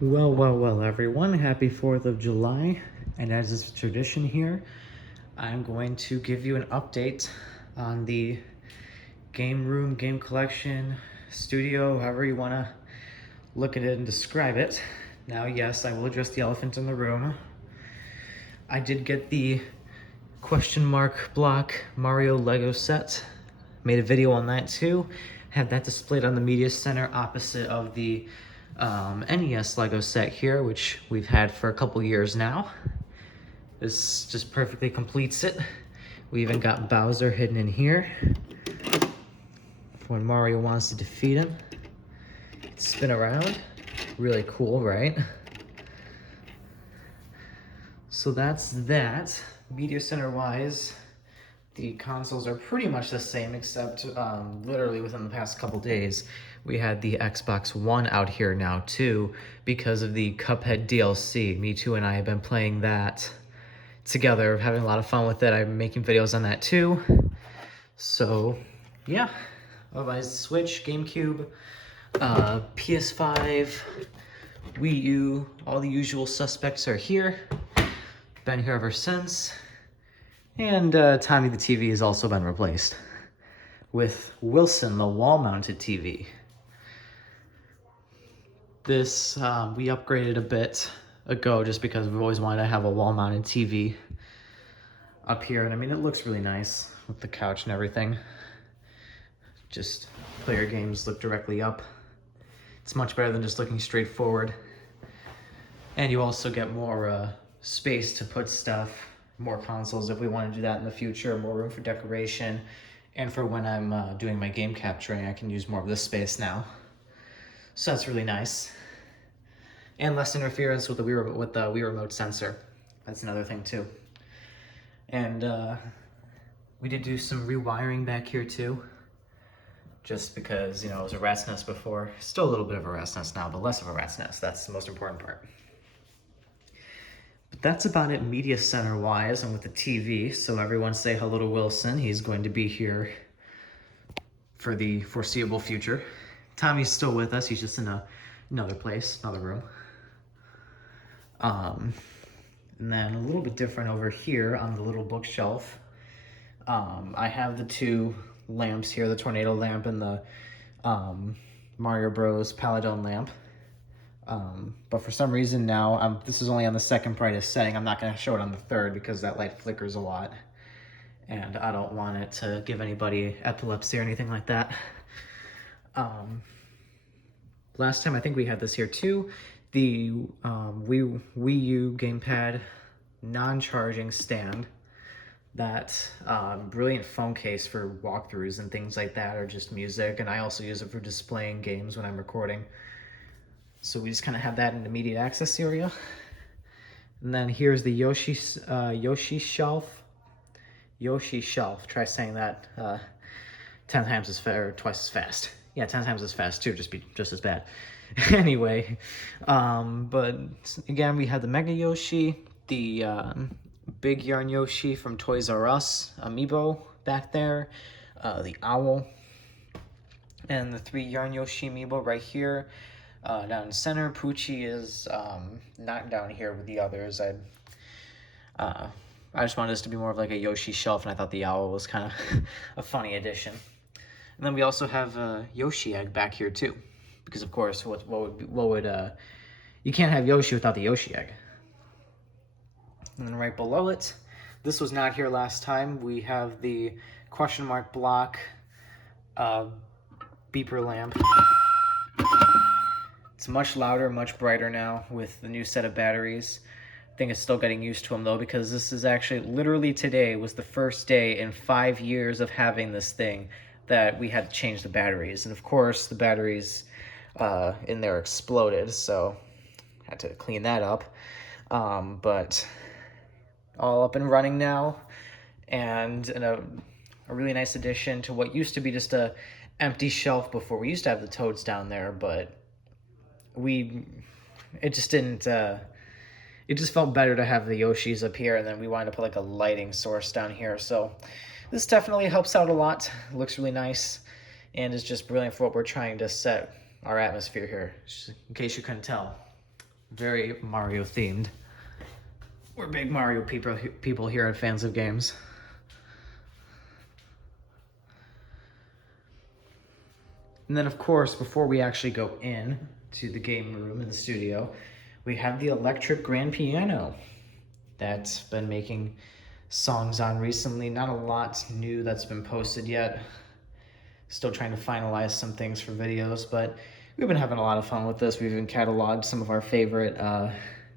Well, everyone. Happy 4th of July. And as is tradition here, I'm going to give you an update on the game room, game collection, studio, however you want to look at it and describe it. Now, yes, I will address the elephant in the room. I did get the question mark block Mario Lego set. Made a video on that too. Had that displayed on the media center opposite of the NES Lego set here, which we've had for a couple years now. This just perfectly completes it. We even got Bowser hidden in here for when Mario wants to defeat him. Spin around. Really cool, right? So that's that. Media center wise, the consoles are pretty much the same, except literally within the past couple days, we had the Xbox One out here now too, because of the Cuphead DLC. Me Too and I have been playing that together, having a lot of fun with it. I'm making videos on that too. So yeah, otherwise Switch, GameCube, PS5, Wii U, all the usual suspects are here. Been here ever since. And Tommy the TV has also been replaced with Wilson, the wall-mounted TV. This, we upgraded a bit ago just because we've always wanted to have a wall-mounted TV up here. And I mean, it looks really nice with the couch and everything. Just play your games, look directly up. It's much better than just looking straight forward. And you also get more space to put stuff, more consoles if we want to do that in the future, more room for decoration. And for when I'm doing my game capturing, I can use more of this space now. So that's really nice. And less interference with the Wii Remote sensor. That's another thing too. And we did do some rewiring back here too. Just because, you know, it was a rat's nest before. Still a little bit of a rat's nest now, but less of a rat's nest. That's the most important part. But that's about it media center wise and with the TV. So everyone say hello to Wilson. He's going to be here for the foreseeable future. Tommy's still with us. He's just in another place, another room. And then a little bit different over here on the little bookshelf. I have the two lamps here, the Tornado lamp and the Mario Bros. Paladin lamp. But for some reason now, this is only on the second brightest setting. I'm not going to show it on the third because that light flickers a lot. And I don't want it to give anybody epilepsy or anything like that. Last time I think we had this here too. The Wii U gamepad non-charging stand. That brilliant phone case for walkthroughs and things like that, or just music. And I also use it for displaying games when I'm recording. So we just kind of have that in the immediate access area. And then here's the Yoshi shelf. Yoshi shelf. Try saying that 10 times as fast, or twice as fast. Yeah, 10 times as fast too, just as bad. Anyway, but again, we have the Mega Yoshi, the Big Yarn Yoshi from Toys R Us amiibo back there, the owl, and the 3 Yarn Yoshi amiibo right here. Down in the center, Poochie is not down here with the others. I just wanted this to be more of like a Yoshi shelf, and I thought the owl was kind of a funny addition. And then we also have a Yoshi egg back here too, because of course, you can't have Yoshi without the Yoshi egg. And then right below it, this was not here last time. We have the question mark block beeper lamp. It's much louder, much brighter now with the new set of batteries. I think it's still getting used to them though, because this is actually literally today was the first day in 5 years of having this thing that we had to change the batteries. And of course the batteries in there exploded, so I had to clean that up. But all up and running now, and a really nice addition to what used to be just a empty shelf before. We used to have the Toads down there, but it just didn't, it just felt better to have the Yoshis up here, and then we wanted to put like a lighting source down here. So this definitely helps out a lot. It looks really nice and is just brilliant for what we're trying to set our atmosphere here, in case you couldn't tell. Very Mario themed. We're big Mario people here at Fans of Games. And then, of course, before we actually go in to the game room in the studio, we have the electric grand piano that's been making songs on recently. Not a lot new that's been posted yet. Still trying to finalize some things for videos, but we've been having a lot of fun with this. We've even cataloged some of our favorite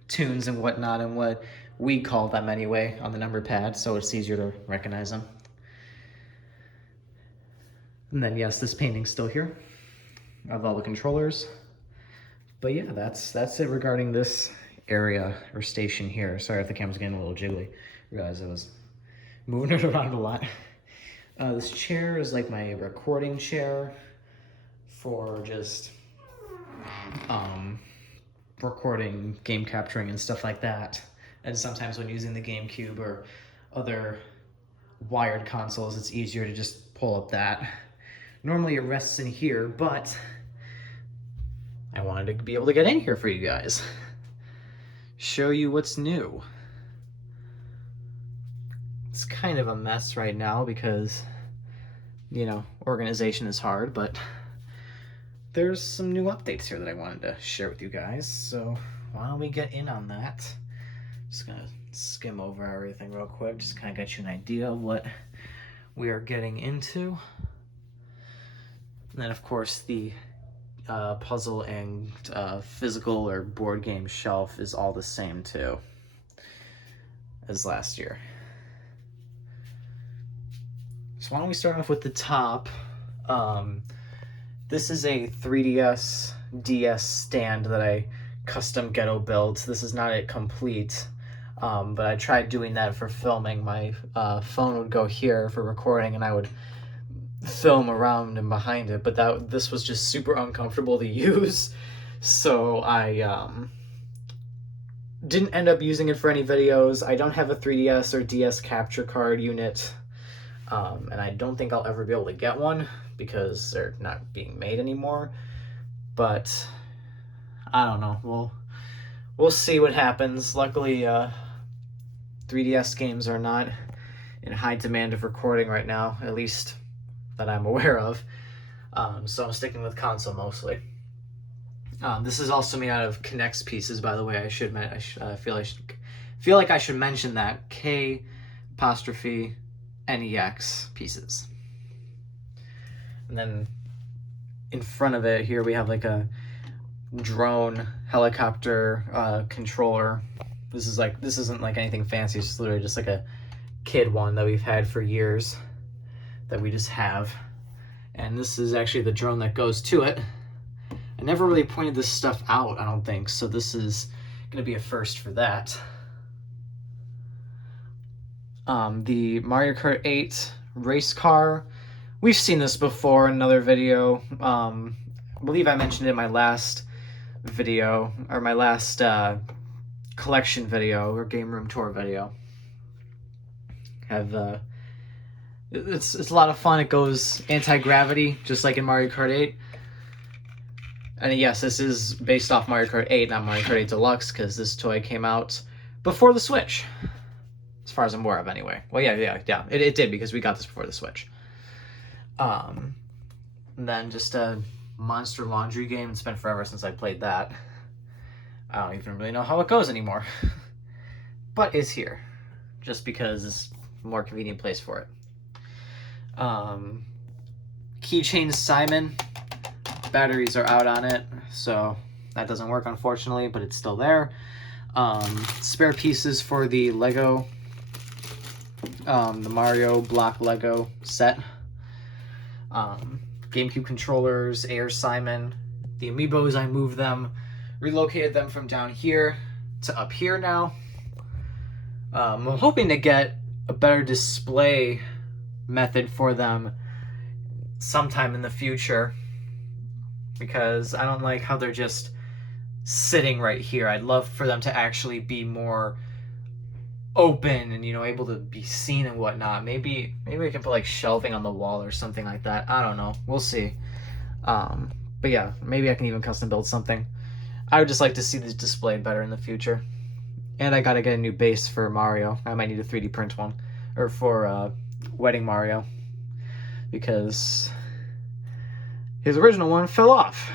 tunes and whatnot, and what we call them anyway, on the number pad, so it's easier to recognize them. And then, yes, this painting's still here of all the controllers. But yeah, that's it regarding this area or station here. Sorry if the camera's getting a little jiggly. I realized I was moving it around a lot. This chair is like my recording chair for just recording, game capturing, and stuff like that. And sometimes when using the GameCube or other wired consoles, it's easier to just pull up that. Normally it rests in here, but I wanted to be able to get in here for you guys. Show you what's new. It's kind of a mess right now because, you know, organization is hard, but there's some new updates here that I wanted to share with you guys. So why don't we get in on that? Just gonna skim over everything real quick, just kind of get you an idea of what we are getting into. And then, of course, the puzzle and physical or board game shelf is all the same too as last year. So why don't we start off with the top. This is a 3DS DS stand that I custom ghetto built. This is not it complete, but I tried doing that for filming. My phone would go here for recording and I would film around and behind it, but this was just super uncomfortable to use, so I didn't end up using it for any videos. I don't have a 3DS or DS capture card unit, and I don't think I'll ever be able to get one because they're not being made anymore, but I don't know, we'll see what happens. Luckily 3DS games are not in high demand of recording right now, at least that I'm aware of, so I'm sticking with console mostly. This is also made out of K'NEX pieces, by the way. I feel like I should mention that. K''NEX pieces. And then in front of it here we have like a drone helicopter controller. This isn't like anything fancy. It's just literally just like a kid one that we've had for years, that we just have. And this is actually the drone that goes to it. I never really pointed this stuff out, I don't think, so this is gonna be a first for that. The Mario Kart 8 race car, we've seen this before in another video. I believe I mentioned it in my last video, or my last collection video or game room tour video. It's a lot of fun. It goes anti-gravity, just like in Mario Kart 8. And yes, this is based off Mario Kart 8, not Mario Kart 8 Deluxe, because this toy came out before the Switch. As far as I'm aware of, anyway. Well, yeah, it did, because we got this before the Switch. And then just a Monster Laundry game. It's been forever since I played that. I don't even really know how it goes anymore. But it's here, just because it's a more convenient place for it. Keychain Simon. Batteries are out on it, so that doesn't work, unfortunately, but it's still there. Spare pieces for the Lego, the Mario block Lego set. GameCube controllers, Air Simon. The amiibos, I moved them, relocated them from down here to up here now. I'm hoping to get a better display method for them sometime in the future, because I don't like how they're just sitting right here. I'd love for them to actually be more open and, you know, able to be seen and whatnot. Maybe we can put like shelving on the wall or something like that. I don't know. We'll see. But yeah, maybe I can even custom build something. I would just like to see these displayed better in the future. And I gotta get a new base for Mario. I might need a 3D print one. Or for Wedding Mario. Because his original one fell off.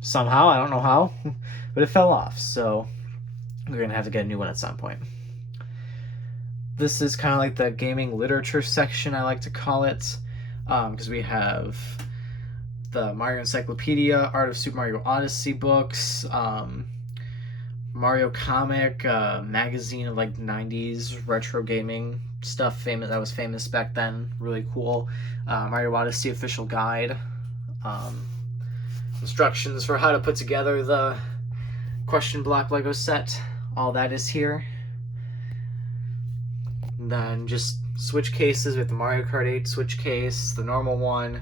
Somehow, I don't know how. But it fell off. So we're gonna have to get a new one at some point. This is kind of like the gaming literature section, I like to call it. Because we have the Mario Encyclopedia, Art of Super Mario Odyssey books, Mario Comic, magazine of like 90s retro gaming stuff that was famous back then, really cool. Mario Odyssey official guide, instructions for how to put together the question block Lego set, all that is here. And then just switch cases with the Mario Kart 8 switch case, the normal one.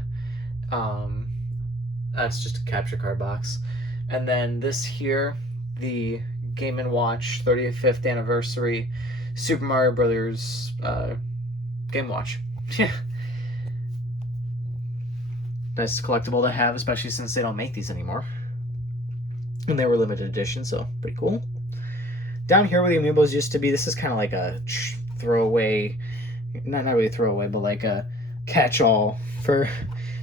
That's just a capture card box. And then this here, the Game & Watch 35th anniversary Super Mario Brothers Game Watch. Yeah. Nice collectible to have, especially since they don't make these anymore. And they were limited edition, so pretty cool. Down here where the amiibos used to be, this is kind of like a throwaway, not really throwaway, but like a catch-all for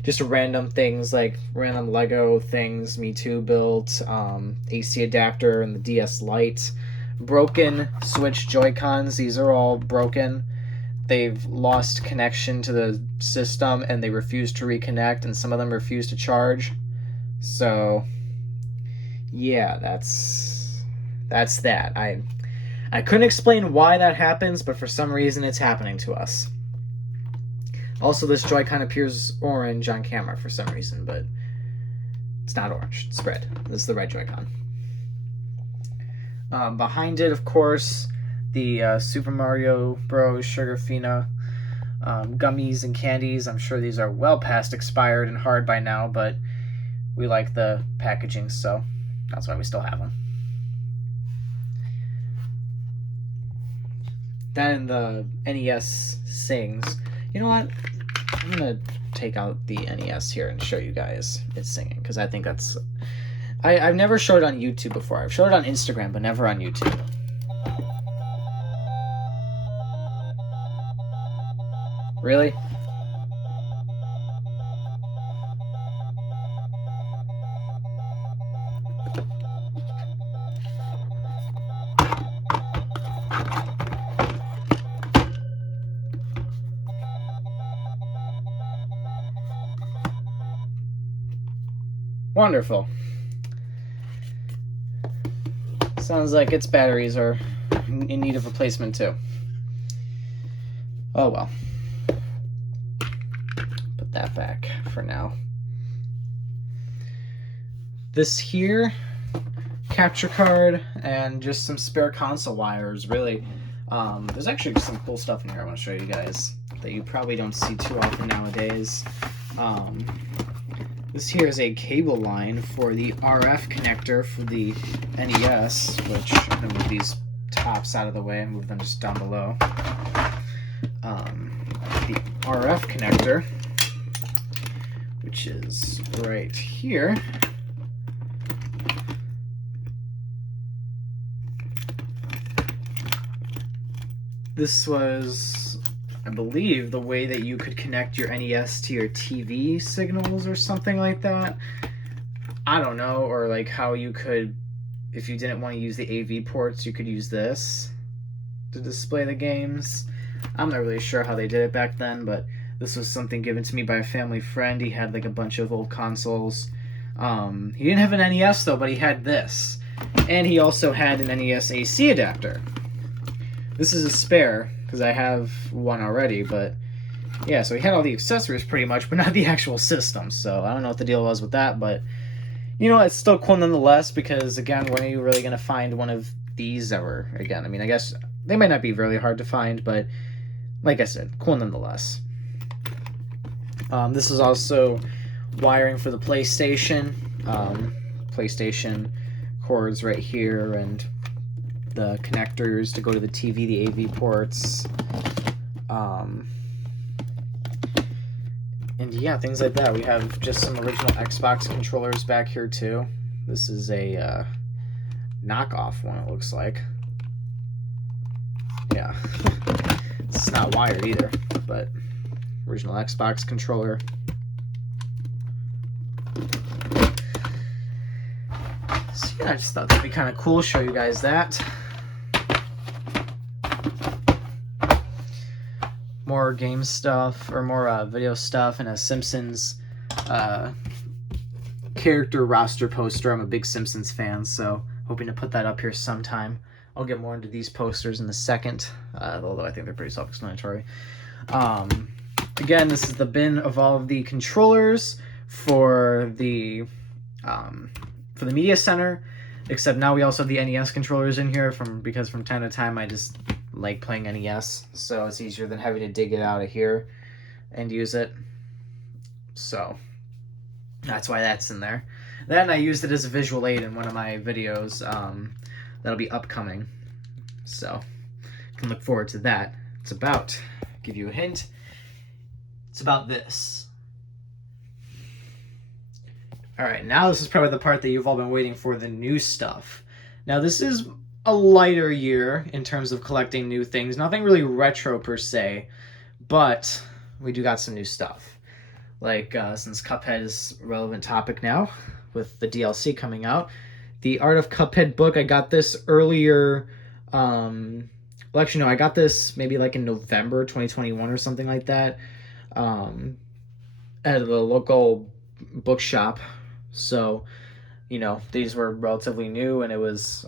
just random things, like random Lego things Me Too built, AC adapter and the DS Lite, broken Switch Joy-Cons. These are all broken. They've lost connection to the system and they refuse to reconnect, and some of them refuse to charge. So yeah, that's that. I couldn't explain why that happens, but for some reason it's happening to us. Also, this Joy-Con appears orange on camera for some reason, but it's not orange. It's red. This is the red Joy-Con. Behind it, of course, the Super Mario Bros. Sugarfina gummies and candies. I'm sure these are well past expired and hard by now, but we like the packaging, so that's why we still have them. Then the NES sings. You know what? I'm gonna take out the NES here and show you guys it singing, because I think that's... I've never showed it on YouTube before. I've showed it on Instagram, but never on YouTube. Really? Wonderful. Sounds like its batteries are in need of replacement too. Oh well. Put that back for now. This here, capture card and just some spare console wires, really. There's actually some cool stuff in here I want to show you guys that you probably don't see too often nowadays. This here is a cable line for the RF connector for the NES, which I'm going to move these tops out of the way and move them just down below. The RF connector, which is right here. This was, I believe, the way that you could connect your NES to your TV signals or something like that. I don't know, or like how you could, if you didn't want to use the AV ports, you could use this to display the games. I'm not really sure how they did it back then, but this was something given to me by a family friend. He had like a bunch of old consoles. He didn't have an NES though, but he had this. And he also had an NES AC adapter. This is a spare, because I have one already, but yeah, so he had all the accessories pretty much, but not the actual system, so I don't know what the deal was with that, but you know, it's still cool nonetheless, because again, when are you really going to find one of these ever again? I mean, I guess they might not be really hard to find, but like I said, cool nonetheless. This is also wiring for the PlayStation. PlayStation cords right here, and the connectors to go to the TV, the AV ports, and yeah, things like that. We have just some original Xbox controllers back here too. This is a knockoff one, it looks like. Yeah. It's not wired either, but original Xbox controller. So yeah, I just thought that'd be kind of cool, show you guys that. More game stuff, or more video stuff, and a Simpsons character roster poster. I'm a big Simpsons fan, so hoping to put that up here sometime. I'll get more into these posters in a second, although I think they're pretty self-explanatory. Again, this is the bin of all of the controllers for the Media Center, except now we also have the NES controllers in here because from time to time I just like playing NES, so it's easier than having to dig it out of here and use it. So that's why that's in there. Then I used it as a visual aid in one of my videos that'll be upcoming, so you can look forward to that. It's about, give you a hint, it's about this. Alright, now this is probably the part that you've all been waiting for, the new stuff. Now this is a lighter year in terms of collecting new things. Nothing really retro per se, but we do got some new stuff. Like, since Cuphead is a relevant topic now, with the DLC coming out, the Art of Cuphead book, I got this earlier, well actually no, I got this maybe like in November 2021 or something like that, at the local bookshop. So, you know, these were relatively new, and it was,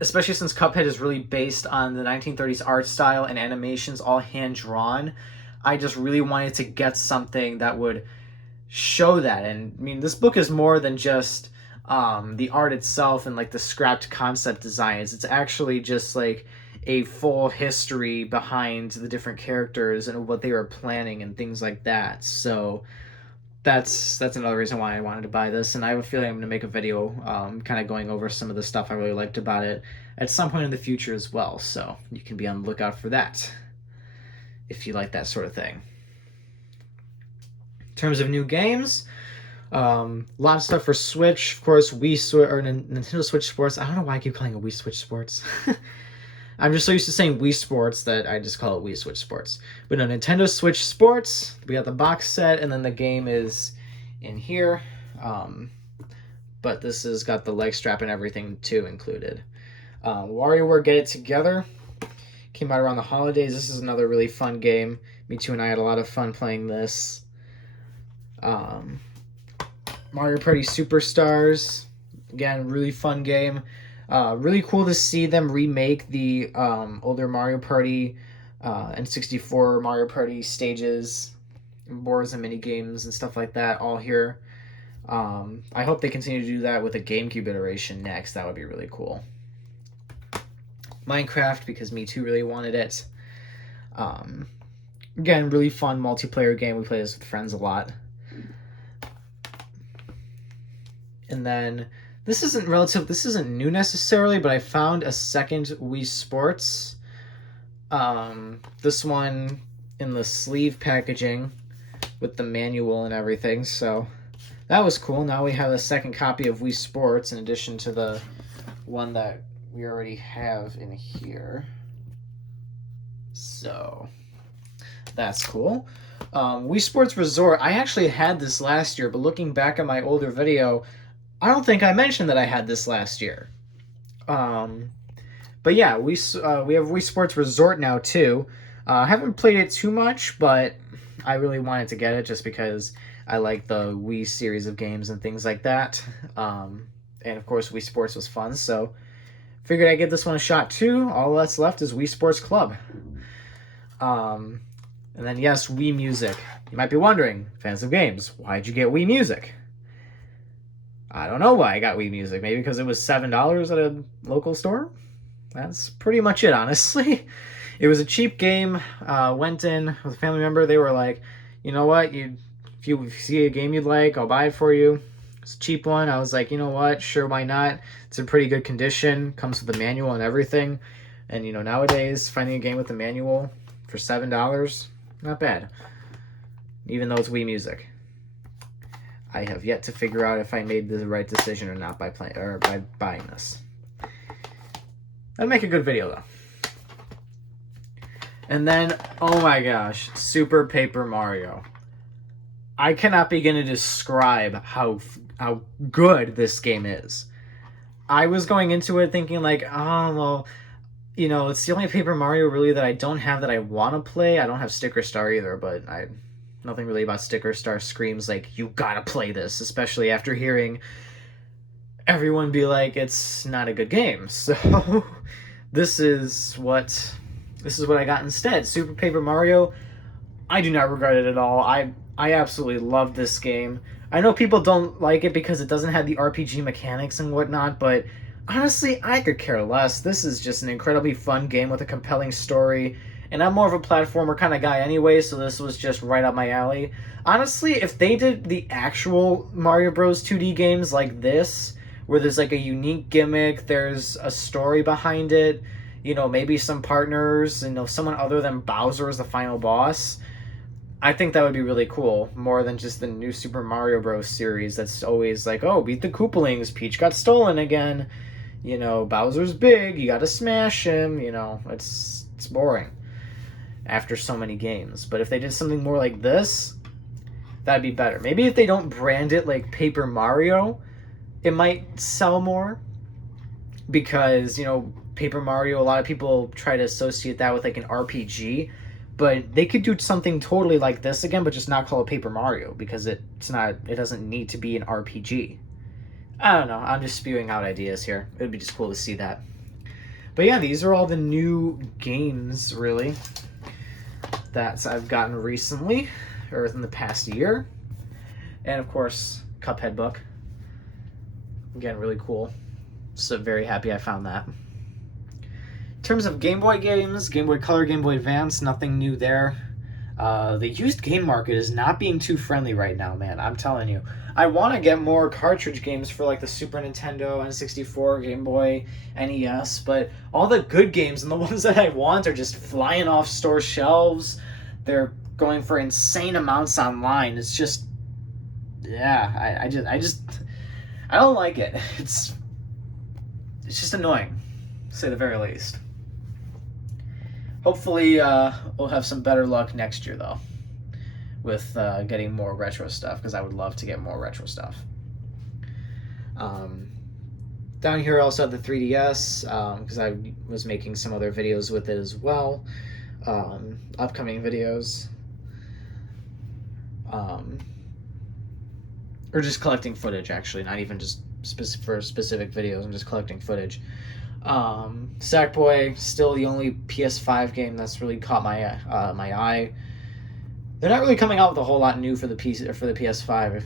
especially since Cuphead is really based on the 1930s art style and animations, all hand-drawn, I just really wanted to get something that would show that. And I mean, this book is more than just the art itself and like the scrapped concept designs. It's actually just like a full history behind the different characters and what they were planning and things like that. So that's another reason why I wanted to buy this, and I have a feeling I'm going to make a video kind of going over some of the stuff I really liked about it at some point in the future as well, so you can be on the lookout for that if you like that sort of thing. In terms of new games, a lot of stuff for Switch, of course. Nintendo Switch Sports. I don't know why I keep calling it Wii Switch Sports. I'm just so used to saying Wii Sports that I just call it Wii Switch Sports. But no, Nintendo Switch Sports, we got the box set, and then the game is in here. But this has got the leg strap and everything too included. WarioWare Get It Together came out around the holidays. This is another really fun game. Me too and I had a lot of fun playing this. Mario Party Superstars, again, really fun game. Really cool to see them remake the older Mario Party and 64 Mario Party stages, and boards and mini games and stuff like that all here. I hope they continue to do that with a GameCube iteration next. That would be really cool. Minecraft, because me too really wanted it. Again, really fun multiplayer game. We play this with friends a lot. And then this isn't new necessarily, but I found a second Wii Sports. This one in the sleeve packaging with the manual and everything, so that was cool. Now we have a second copy of Wii Sports in addition to the one that we already have in here. So that's cool. Wii Sports Resort, I actually had this last year, but looking back at my older video, I don't think I mentioned that I had this last year. But yeah, we have Wii Sports Resort now too. I haven't played it too much, but I really wanted to get it just because I like the Wii series of games and things like that. And of course, Wii Sports was fun, so figured I'd give this one a shot too. All that's left is Wii Sports Club. And then yes, Wii Music. You might be wondering, fans of games, why'd you get Wii Music? I don't know why I got Wii Music. Maybe because it was $7 at a local store? That's pretty much it, honestly. It was a cheap game. Went in with a family member. They were like, you know what? If you see a game you'd like, I'll buy it for you. It's a cheap one. I was like, you know what? Sure, why not? It's in pretty good condition. Comes with the manual and everything. And, you know, nowadays, finding a game with the manual for $7, not bad. Even though it's Wii Music. I have yet to figure out if I made the right decision or not by buying this. That'd make a good video though. And then, oh my gosh, Super Paper Mario. I cannot begin to describe how good this game is. I was going into it thinking like, oh, well, you know, it's the only Paper Mario really that I don't have that I want to play. I don't have Sticker Star either, but nothing really about Sticker Star screams like, you gotta play this, especially after hearing everyone be like, it's not a good game. So this is what I got instead. Super Paper Mario. I do not regret it at all. I absolutely love this game. I know people don't like it because it doesn't have the RPG mechanics and whatnot, but honestly, I could care less. This is just an incredibly fun game with a compelling story, and I'm more of a platformer kind of guy anyway, so this was just right up my alley. Honestly, if they did the actual Mario Bros. 2D games like this, where there's like a unique gimmick, there's a story behind it, you know, maybe some partners, you know, someone other than Bowser as the final boss, I think that would be really cool, more than just the new Super Mario Bros. Series that's always like, oh, beat the Koopalings, Peach got stolen again, you know, Bowser's big, you gotta smash him, you know, it's boring after so many games. But if they did something more like this, that'd be better. Maybe if they don't brand it like Paper Mario, it might sell more, because, you know, Paper Mario, a lot of people try to associate that with like an RPG, but they could do something totally like this again, but just not call it Paper Mario, because it doesn't need to be an RPG. I don't know, I'm just spewing out ideas here. It would be just cool to see that. But yeah, these are all the new games, really, that I've gotten recently, or in the past year. And of course, Cuphead book. Again, really cool. So very happy I found that. In terms of Game Boy games, Game Boy Color, Game Boy Advance, nothing new there. The used game market is not being too friendly right now, man. I'm telling you. I want to get more cartridge games for like the Super Nintendo, N64, Game Boy, NES, but all the good games and the ones that I want are just flying off store shelves. They're going for insane amounts online. It's just, yeah, I don't like it. It's just annoying, to say the very least. Hopefully, we'll have some better luck next year, though, with getting more retro stuff, because I would love to get more retro stuff. Down here, I also have the 3DS, because I was making some other videos with it as well. Upcoming videos. Or just collecting footage, actually, not even just for specific videos. I'm just collecting footage. Sackboy, still the only PS5 game that's really caught my my eye. They're not really coming out with a whole lot new for the PS5,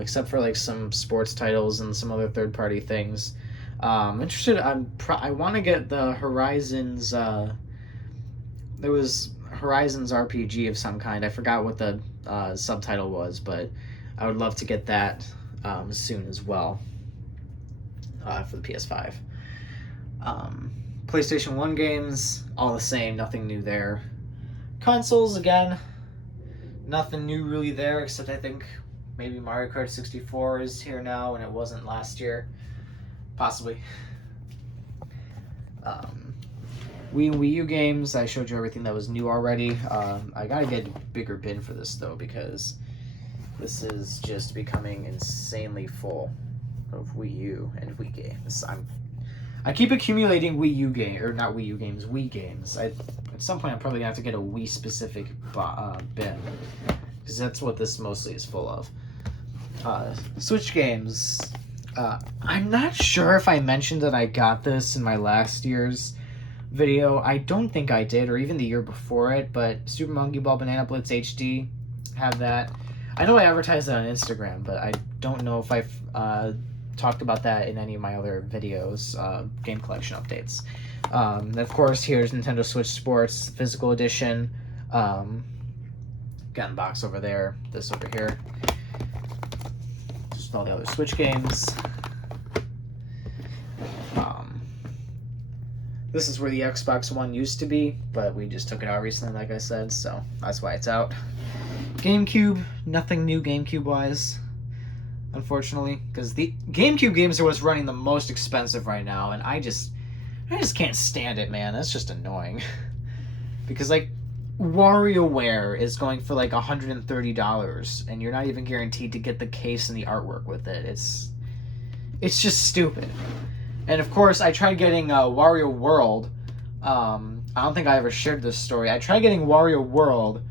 except for like some sports titles and some other third-party things. Interested. I want to get the Horizons. There was Horizons RPG of some kind. I forgot what the subtitle was, but I would love to get that soon as well for the PS5. PlayStation 1 games, all the same, nothing new there. Consoles, again, nothing new really there, except I think maybe Mario Kart 64 is here now, and it wasn't last year. Possibly. Wii U games, I showed you everything that was new already. I gotta get a bigger bin for this, though, because this is just becoming insanely full of Wii U and Wii games. I keep accumulating Wii U games, or not Wii U games, Wii games. At some point, I'm probably gonna have to get a Wii specific bin, because that's what this mostly is full of. Switch games. I'm not sure if I mentioned that I got this in my last year's video. I don't think I did, or even the year before it. But Super Monkey Ball Banana Blitz HD, have that. I know I advertised that on Instagram, but I don't know if I've talked about that in any of my other videos, game collection updates. And of course, here's Nintendo Switch Sports Physical Edition. Got in box over there, this over here. Just all the other Switch games. This is where the Xbox One used to be, but we just took it out recently, like I said, so that's why it's out. GameCube, nothing new GameCube-wise. unfortunately, because the GameCube games are what's running the most expensive right now, and I just can't stand it, man. That's just annoying. Because like WarioWare is going for like $130, and you're not even guaranteed to get the case and the artwork with it. It's just stupid. And of course, I tried getting Wario World. I don't think I ever shared this story. I tried getting Wario World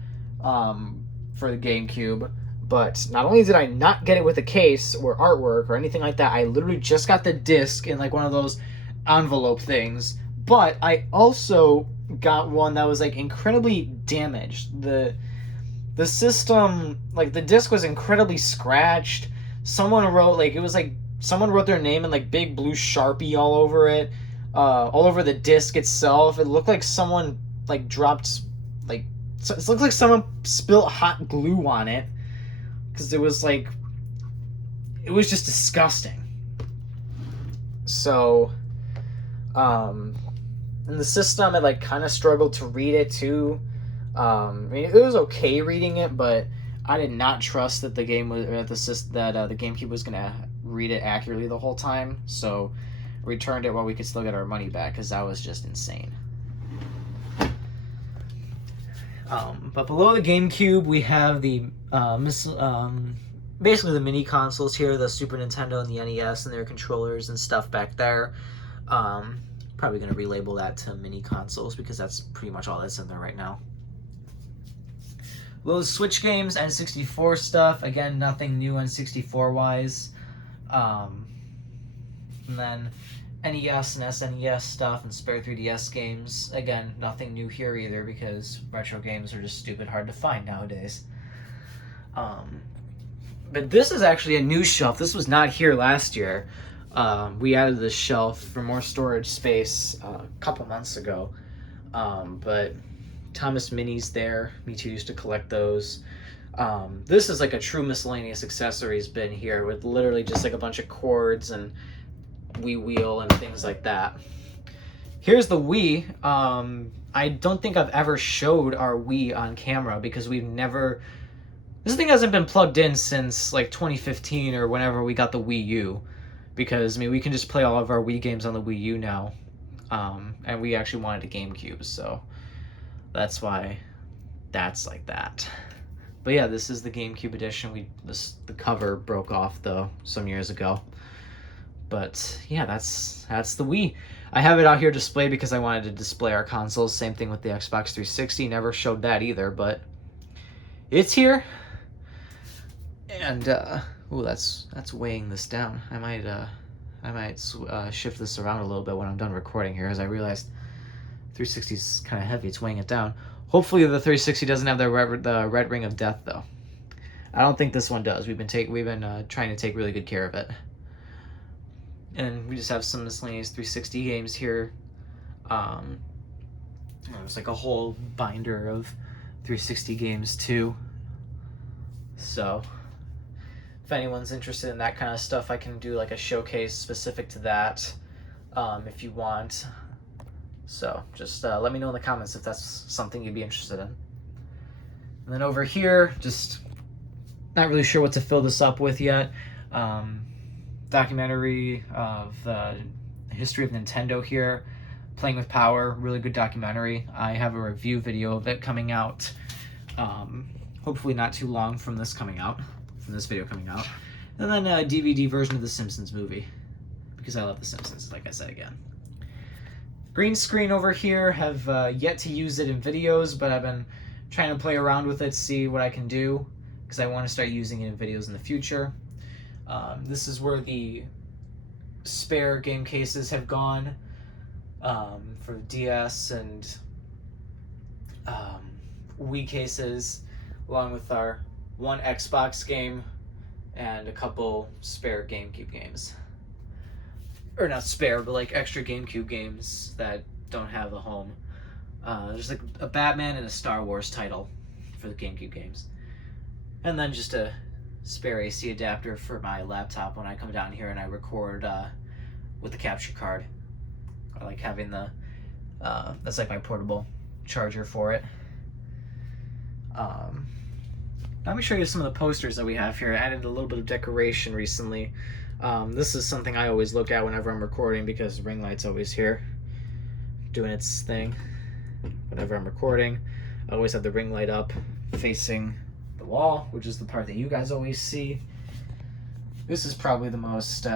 for the GameCube, but not only did I not get it with a case or artwork or anything like that, I literally just got the disc in like one of those envelope things. But I also got one that was like incredibly damaged. The system, like the disc was incredibly scratched. Someone wrote their name in like big blue Sharpie all over it, all over the disc itself. It looked like someone like dropped like it looked like someone spilled hot glue on it, because it was just disgusting. So, in the system, it like kind of struggled to read it too. I mean, it was okay reading it, but I did not trust that the game was the GameCube was gonna read it accurately the whole time. So, returned it while we could still get our money back, because that was just insane. But below the GameCube, we have the basically the mini consoles here, the Super Nintendo and the NES and their controllers and stuff back there. Probably going to relabel that to mini consoles, because that's pretty much all that's in there right now. Below the Switch games, N64 stuff. Again, nothing new N64 wise. And then NES and SNES stuff and spare 3DS games. Again, nothing new here either, because retro games are just stupid hard to find nowadays. But this is actually a new shelf. This was not here last year. We added this shelf for more storage space a couple months ago. But Thomas Minis there. Me too used to collect those. This is like a true miscellaneous accessories bin here, with literally just like a bunch of cords and Wii wheel and things like that. Here's the Wii. I don't think I've ever showed our Wii on camera, because this thing hasn't been plugged in since like 2015 or whenever we got the Wii U. Because I mean, we can just play all of our Wii games on the Wii U now, and we actually wanted a GameCube, so that's why that's like that. But yeah, this is the GameCube edition. The cover broke off though some years ago. But yeah, that's the Wii. I have it out here displayed because I wanted to display our consoles. Same thing with the Xbox 360. Never showed that either, but it's here. And ooh, that's weighing this down. I might shift this around a little bit when I'm done recording here, as I realized 360 is kind of heavy. It's weighing it down. Hopefully the 360 doesn't have the red ring of death though. I don't think this one does. We've been trying to take really good care of it. And we just have some miscellaneous 360 games here. There's like a whole binder of 360 games too. So if anyone's interested in that kind of stuff, I can do like a showcase specific to that if you want. So just let me know in the comments if that's something you'd be interested in. And then over here, just not really sure what to fill this up with yet. Documentary of the history of Nintendo here, Playing with Power, really good documentary. I have a review video of it coming out, hopefully not too long from this video coming out. And then a DVD version of the Simpsons movie, because I love the Simpsons, like I said again. Green screen over here, have yet to use it in videos, but I've been trying to play around with it, see what I can do, because I want to start using it in videos in the future. This is where the spare game cases have gone for the DS and Wii cases, along with our one Xbox game and a couple spare GameCube games. Or not spare, but like extra GameCube games that don't have a home. There's like a Batman and a Star Wars title for the GameCube games. And then just a spare AC adapter for my laptop when I come down here and I record with the capture card. I like having that's like my portable charger for it. let me show you some of the posters that we have here. I added a little bit of decoration recently. This is something I always look at whenever I'm recording because the ring light's always here doing its thing. Whenever I'm recording, I always have the ring light up facing the wall, which is the part that you guys always see. This is probably the most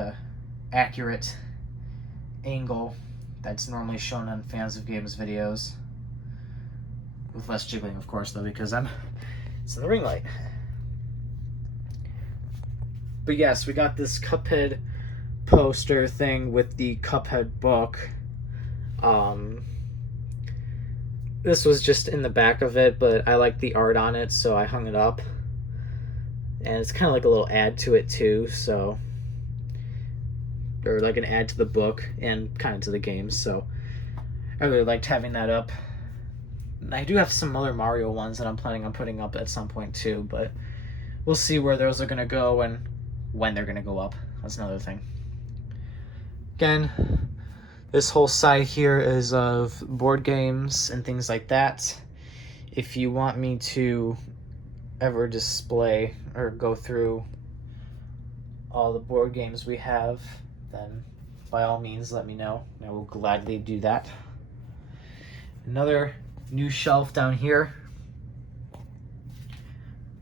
accurate angle that's normally shown on Fans of Games videos. With less jiggling, of course, though, because it's in the ring light. But yes, we got this Cuphead poster thing with the Cuphead book. This was just in the back of it, but I like the art on it, so I hung it up. And it's kind of like a little ad to it too, so, or like an ad to the book and kind of to the game, so I really liked having that up. I do have some other Mario ones that I'm planning on putting up at some point too, but we'll see where those are going to go and when they're going to go up. That's another thing. Again, this whole side here is of board games and things like that. If you want me to ever display or go through all the board games we have, then by all means let me know. I will gladly do that. Another new shelf down here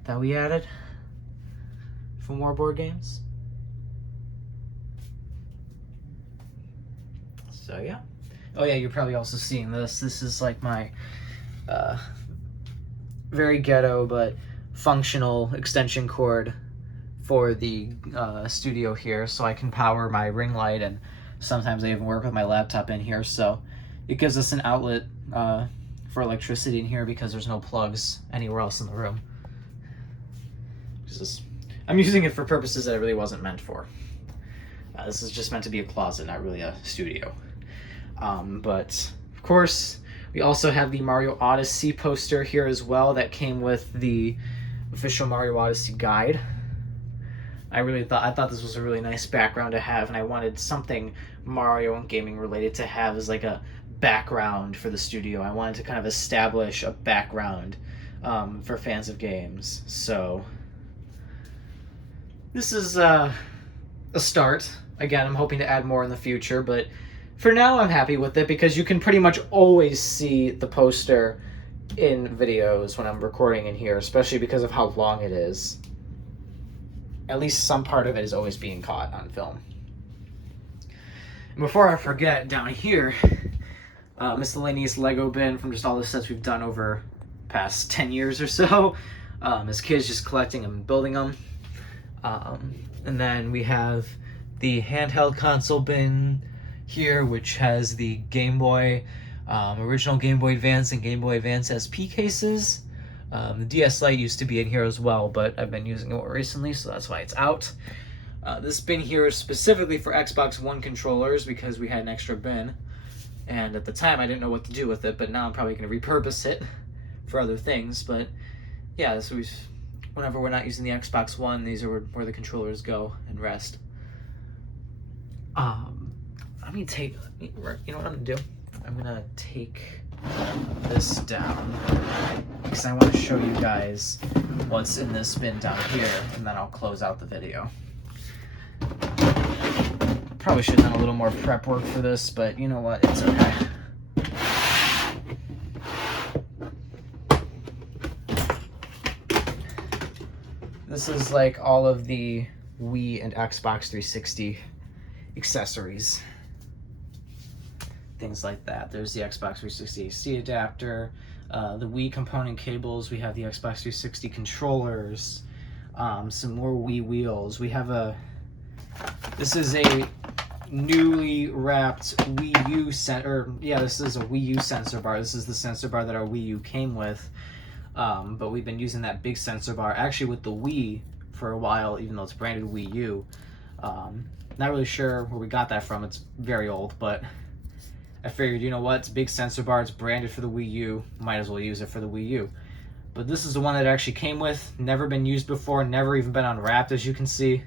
that we added for more board games. So yeah. Oh yeah, you're probably also seeing this. This is like my very ghetto but functional extension cord for the studio here, so I can power my ring light, and sometimes I even work with my laptop in here, so it gives us an outlet for electricity in here because there's no plugs anywhere else in the room. I'm using it for purposes that it really wasn't meant for. This is just meant to be a closet, not really a studio. But of course, we also have the Mario Odyssey poster here as well that came with the official Mario Odyssey guide. I thought this was a really nice background to have, and I wanted something Mario and gaming related to have as like a background for the studio. I wanted to kind of establish a background for Fans of Games. So this is a start. Again, I'm hoping to add more in the future, but for now I'm happy with it because you can pretty much always see the poster in videos when I'm recording in here, especially because of how long it is. At least some part of it is always being caught on film. And before I forget, down here, miscellaneous Lego bin from just all the sets we've done over past 10 years or so, as kids just collecting them and building them. And then we have the handheld console bin here, which has the Game Boy, original Game Boy Advance and Game Boy Advance SP cases. The DS Lite used to be in here as well, but I've been using it more recently, so that's why it's out. This bin here is specifically for Xbox One controllers because we had an extra bin, and at the time I didn't know what to do with it, but now I'm probably going to repurpose it for other things. But yeah, so whenever we're not using the Xbox One, these are where the controllers go and rest. You know what I'm gonna do? I'm gonna take this down because I want to show you guys what's in this bin down here, and then I'll close out the video. Probably should have done a little more prep work for this, but you know what? It's okay. This is like all of the Wii and Xbox 360 accessories. Things like that. There's the Xbox 360 AC adapter, the Wii component cables. We have the Xbox 360 controllers, some more Wii wheels. We have this is a newly wrapped Wii U this is a Wii U sensor bar. This is the sensor bar that our Wii U came with, but we've been using that big sensor bar actually with the Wii for a while, even though it's branded Wii U. Not really sure where we got that from. It's very old, but I figured, you know what, it's a big sensor bar, it's branded for the Wii U, might as well use it for the Wii U. But this is the one that it actually came with, never been used before, never even been unwrapped, as you can see.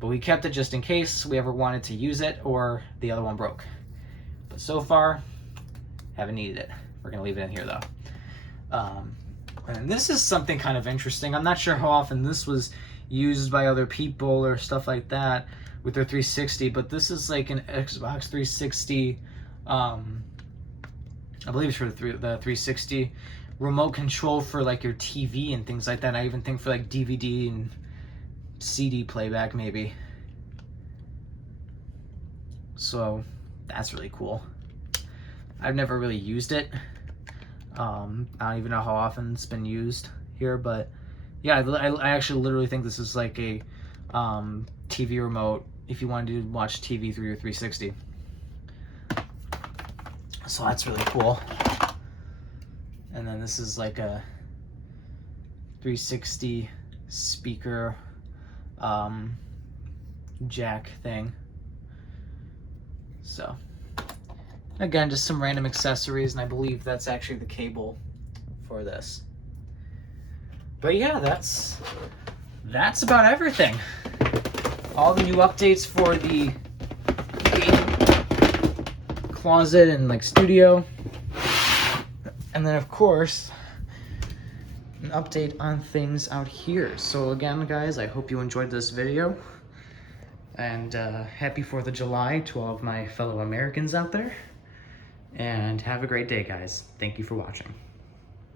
But we kept it just in case we ever wanted to use it or the other one broke. But so far, haven't needed it. We're gonna leave it in here though. And this is something kind of interesting. I'm not sure how often this was used by other people or stuff like that with their 360, but this is like an Xbox 360, I believe it's for the 360 remote control for like your TV and things like that. I even think for like DVD and CD playback maybe. So that's really cool. I've never really used it. I don't even know how often it's been used here, but yeah, I actually literally think this is like a TV remote if you wanted to watch TV through your 360. So that's really cool. And then this is like a 360 speaker jack thing. So again, just some random accessories, and I believe that's actually the cable for this. But yeah, that's about everything. All the new updates for the game closet and like studio. And then of course, an update on things out here. So again, guys, I hope you enjoyed this video. And happy 4th of July to all of my fellow Americans out there. And have a great day, guys. Thank you for watching.